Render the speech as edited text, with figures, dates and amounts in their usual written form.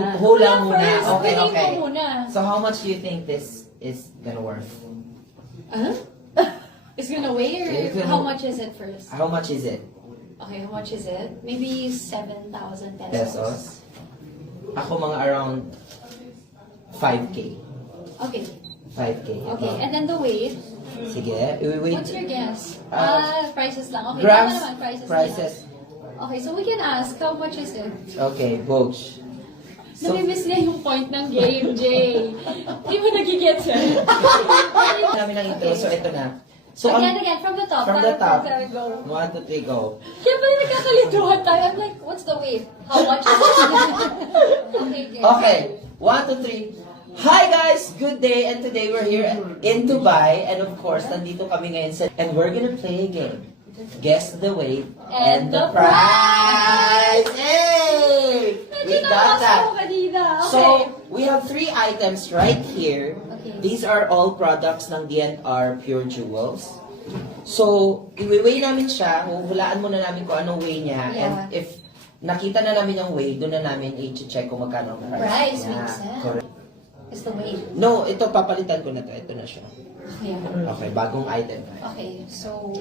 Hula muna. First, Okay, bilhin okay. mo muna. So how much do you think this is gonna worth? It's gonna weigh or It's gonna- how much is it first? How much is it? Okay, how much is it? Maybe 7,000 pesos. Pesos? Ako mga around 5K. Okay. 5K. Okay, and then the weight. Sige, wait. What's your guess? Prices lang. Okay, Grams, tama naman, prices. prices. Lang. Okay, so we can ask, how much is it? Okay, Boch. So, Namimiss niya yung point ng game, Jay. Hindi mo nagigets eh. namin ang intro, so ito na. So, Again, from the top. From the top. There we go. 1, 2, 3, go. Kaya pala nagkakalituhan tayo. I'm like, what's the weight? How much is it? Okay, guys. Okay, 1, 2, 3. Hi guys! Good day, and today we're here in Dubai, and of course, nandito kami ngayon sa, and we're gonna play a game. Guess the weight and the price! Hey! We got that! So, we have 3 items right here. Okay. These are all products ng DNR Pure Jewels. So, i-weigh namin siya, huhulaan muna namin kung anong weigh niya, and Yeah. if nakita na namin yung weigh, doon na namin i-check kung magkano ang price. Price niya. makes sense. Correct. It's the weight. No, ito papalitan ko na to. Ito na siya. Yeah. Okay, bagong item. Okay, so